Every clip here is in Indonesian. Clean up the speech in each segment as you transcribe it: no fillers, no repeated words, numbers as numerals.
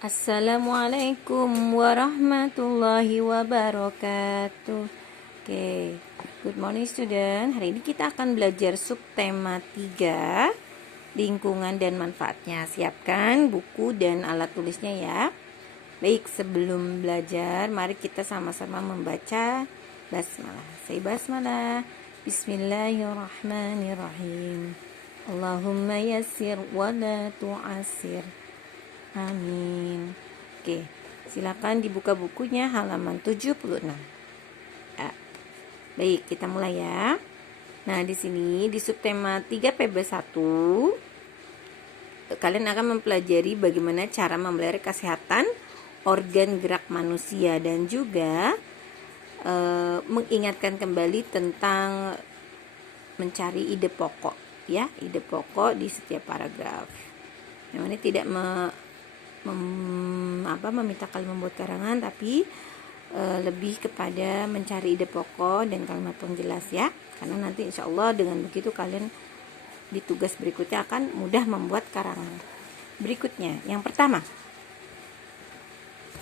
Assalamualaikum warahmatullahi wabarakatuh. Oke, good morning student. Hari ini kita akan belajar subtema 3, lingkungan dan manfaatnya. Siapkan buku dan alat tulisnya ya. Baik, sebelum belajar, mari kita sama-sama membaca basmalah. Say basmalah. Bismillahirrahmanirrahim. Allahumma yassir wa la tu'assir. Amin. Oke, silakan dibuka bukunya halaman 76. Baik, kita mulai ya. Nah, di sini di subtema 3 PB1 kalian akan mempelajari bagaimana cara memelihara kesehatan organ gerak manusia dan juga mengingatkan kembali tentang mencari ide pokok ya, ide pokok di setiap paragraf. Yang ini tidak meminta kalian membuat karangan, tapi lebih kepada mencari ide pokok dan kalimat pengjelas ya, karena nanti insya Allah dengan begitu kalian di tugas berikutnya akan mudah membuat karangan. Berikutnya, yang pertama,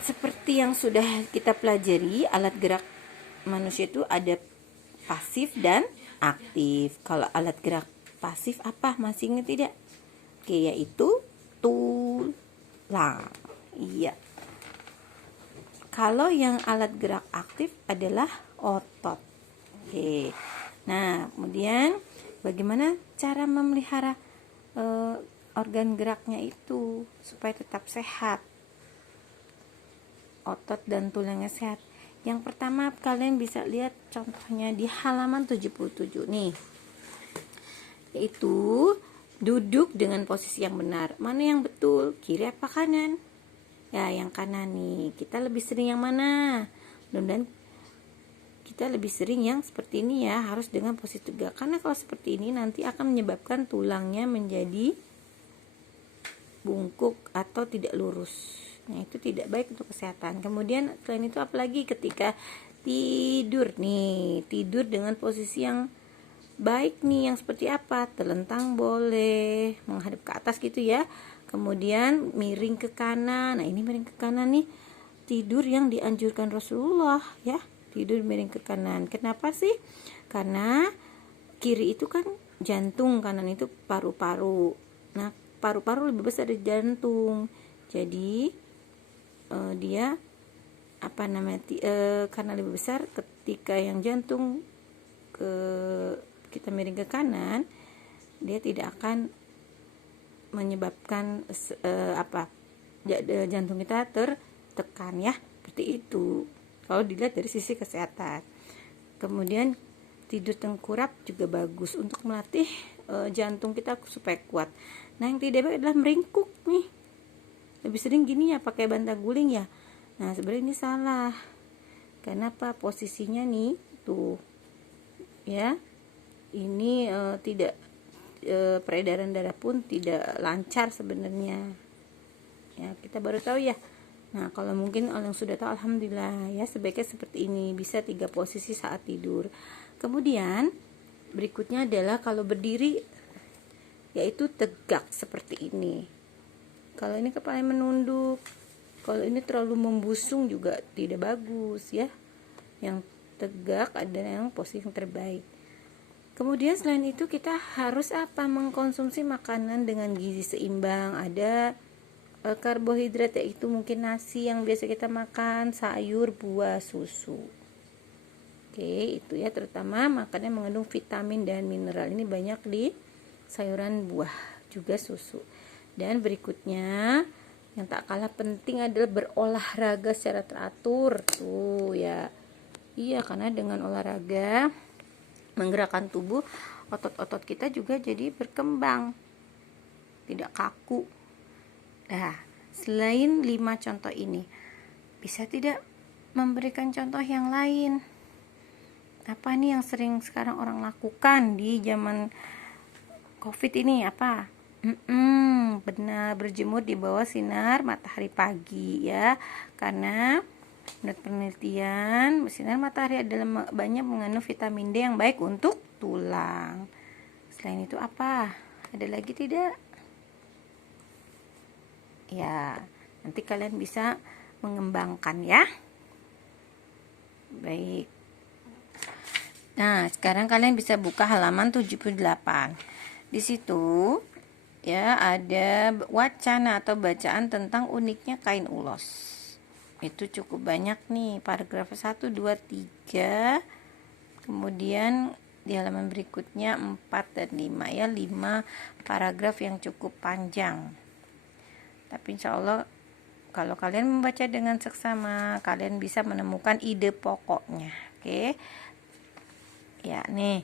seperti yang sudah kita pelajari, alat gerak manusia itu ada pasif dan aktif. Kalau alat gerak pasif apa, masih ingat tidak? Oke, yaitu tulang. Iya. Kalau yang alat gerak aktif adalah otot. Oke. Nah, kemudian bagaimana cara memelihara organ geraknya itu supaya tetap sehat? Otot dan tulangnya sehat. Yang pertama, kalian bisa lihat contohnya di halaman 77 nih. Yaitu duduk dengan posisi yang benar. Mana yang betul? Kiri apa kanan? Ya, yang kanan nih. Kita lebih sering yang mana? Dan kita lebih sering yang seperti ini ya, harus dengan posisi tegak. Karena kalau seperti ini nanti akan menyebabkan tulangnya menjadi bungkuk atau tidak lurus. Nah, itu tidak baik untuk kesehatan. Kemudian selain itu apalagi ketika tidur nih, tidur dengan posisi yang baik nih, yang seperti apa? Telentang boleh, menghadap ke atas gitu ya. Kemudian miring ke kanan. Nah, ini miring ke kanan nih, tidur yang dianjurkan Rasulullah ya. Tidur miring ke kanan. Kenapa sih? Karena kiri itu kan jantung, kanan itu paru-paru. Nah, paru-paru lebih besar dari jantung. Jadi dia karena lebih besar, ketika yang jantung kita miring ke kanan, dia tidak akan menyebabkan jantung kita tertekan ya, seperti itu kalau dilihat dari sisi kesehatan. Kemudian tidur tengkurap juga bagus untuk melatih jantung kita supaya kuat. Nah, yang tidak baik adalah meringkuk nih, lebih sering gini ya, pakai bantal guling ya. Nah, sebenarnya ini salah. Kenapa? Posisinya nih tuh ya, ini tidak peredaran darah pun tidak lancar sebenarnya ya, kita baru tahu ya. Nah, kalau mungkin orang sudah tahu, alhamdulillah ya, sebaiknya seperti ini, bisa 3 posisi saat tidur. Kemudian berikutnya adalah kalau berdiri, yaitu tegak seperti ini. Kalau ini kepala menunduk, kalau ini terlalu membusung juga tidak bagus ya. Yang tegak adalah yang posisi yang terbaik. Kemudian selain itu kita harus mengkonsumsi makanan dengan gizi seimbang. Ada karbohidrat, yaitu mungkin nasi yang biasa kita makan, sayur, buah, susu. Oke, itu ya, terutama makanan yang mengandung vitamin dan mineral. Ini banyak di sayuran, buah, juga susu. Dan berikutnya yang tak kalah penting adalah berolahraga secara teratur. Tuh ya. Iya, karena dengan olahraga, menggerakkan tubuh, otot-otot kita juga jadi berkembang, tidak kaku. Nah, selain 5 contoh ini, bisa tidak memberikan contoh yang lain? Apa nih yang sering sekarang orang lakukan di zaman COVID ini? Apa? Benar, berjemur di bawah sinar matahari pagi ya. Karena menurut penelitian, sinar matahari adalah banyak mengandung vitamin D yang baik untuk tulang. Selain itu apa? Ada lagi tidak? Ya, Nanti kalian bisa mengembangkan ya. Baik. Nah, sekarang kalian bisa buka halaman 78. Di situ ya ada wacana atau bacaan tentang uniknya kain ulos. Itu cukup banyak nih, paragraf 1, 2, 3. Kemudian di halaman berikutnya 4 dan 5 ya, 5 paragraf yang cukup panjang. Tapi insya Allah kalau kalian membaca dengan seksama, kalian bisa menemukan ide pokoknya. Oke. Ya, nih.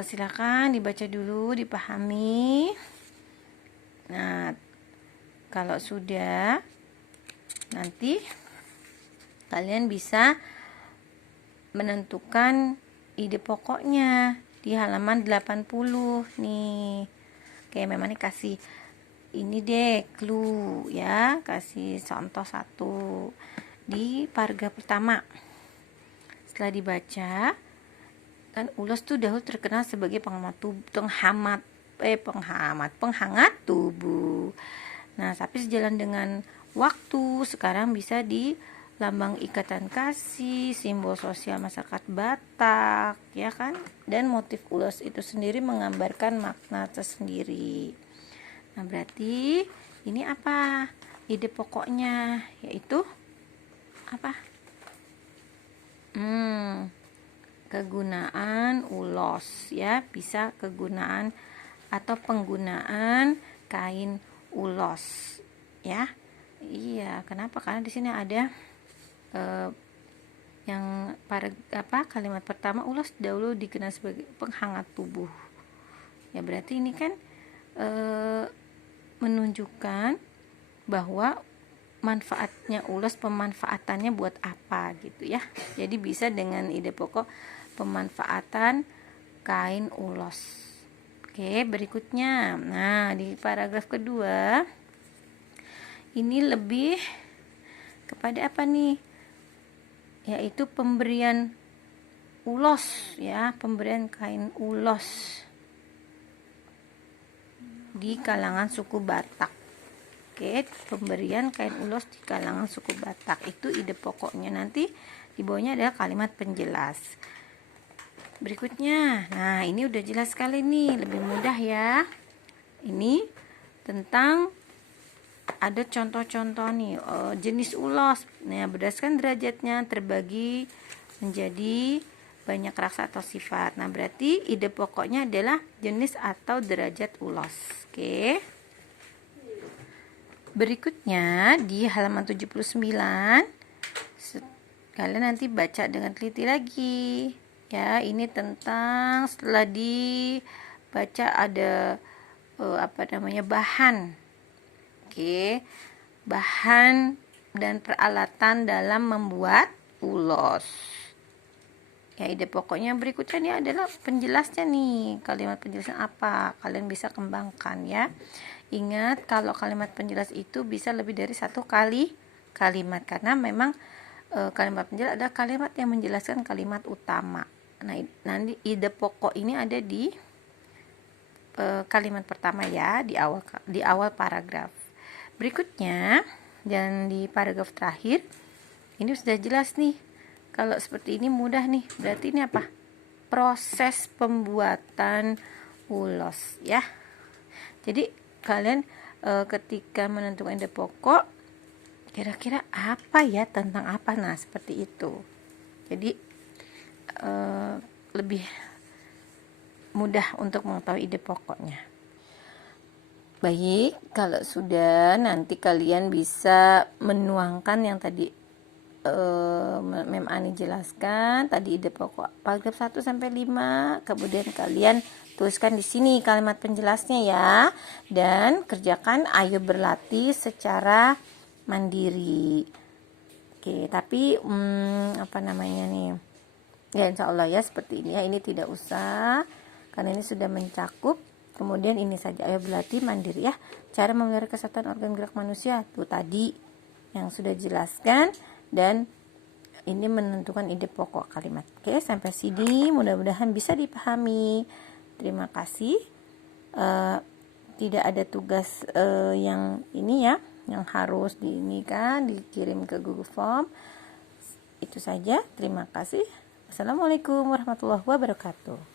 Silakan dibaca dulu, dipahami. Nah, kalau sudah, nanti kalian bisa menentukan ide pokoknya di halaman 80 nih. Oke, memang nih kasih ini deh clue ya, kasih contoh satu di paragraf pertama. Setelah dibaca, kan ulos tuh dahulu terkenal sebagai penghangat tubuh. Nah, tapi sejalan dengan waktu, sekarang bisa di lambang ikatan kasih, simbol sosial masyarakat Batak, ya kan? Dan motif ulos itu sendiri menggambarkan makna tersendiri. Nah, berarti ini apa? Ide pokoknya yaitu apa? Kegunaan ulos ya, bisa kegunaan atau penggunaan kain ulos ya. Iya, kenapa? Karena di sini ada yang kalimat pertama, ulos dahulu dikenal sebagai penghangat tubuh. Ya, berarti ini kan menunjukkan bahwa manfaatnya ulos, pemanfaatannya buat apa gitu ya. Jadi bisa dengan ide pokok pemanfaatan kain ulos. Oke, berikutnya. Nah, di paragraf kedua ini lebih kepada apa nih? Yaitu pemberian ulos ya, pemberian kain ulos di kalangan suku Batak. Oke, pemberian kain ulos di kalangan suku Batak itu ide pokoknya. Nanti di bawahnya ada kalimat penjelas. Berikutnya, nah ini udah jelas sekali nih, lebih mudah ya. Ini tentang ada contoh-contoh nih jenis ulos. Nah, berdasarkan derajatnya terbagi menjadi banyak rasa atau sifat. Nah, berarti ide pokoknya adalah jenis atau derajat ulos. Oke. Berikutnya di halaman 79 kalian nanti baca dengan teliti lagi ya. Ini tentang setelah dibaca ada bahan. Oke. Bahan dan peralatan dalam membuat ulos. Ya, ide pokoknya berikutnya ini adalah penjelasnya nih. Kalimat penjelasan apa? Kalian bisa kembangkan ya. Ingat, kalau kalimat penjelas itu bisa lebih dari satu kalimat karena memang kalimat penjelas adalah kalimat yang menjelaskan kalimat utama. Nah, nanti ide pokok ini ada di kalimat pertama ya, di awal paragraf. Berikutnya, dan di paragraf terakhir ini sudah jelas nih. Kalau seperti ini mudah nih. Berarti ini apa? Proses pembuatan ulos ya. Jadi kalian ketika menentukan ide pokok, kira-kira apa ya, tentang apa? Nah, seperti itu. Jadi lebih mudah untuk mengetahui ide pokoknya. Baik, kalau sudah, nanti kalian bisa menuangkan yang tadi Mem Ani jelaskan. Tadi ide pokok paragraf 1 sampai 5. Kemudian kalian tuliskan di sini kalimat penjelasnya ya. Dan kerjakan ayo berlatih secara mandiri. Oke, tapi ya insya Allah ya seperti ini ya. Ini tidak usah karena ini sudah mencakup. Kemudian ini saja, ayo berlatih mandiri ya. Cara memelihara kesehatan organ gerak manusia tuh tadi yang sudah dijelaskan. Dan ini menentukan ide pokok kalimat. Oke, sampai sini mudah-mudahan bisa dipahami. Terima kasih. Tidak ada tugas yang ini ya, yang harus dikirim ke Google Form. Itu saja, terima kasih. Assalamualaikum warahmatullahi wabarakatuh.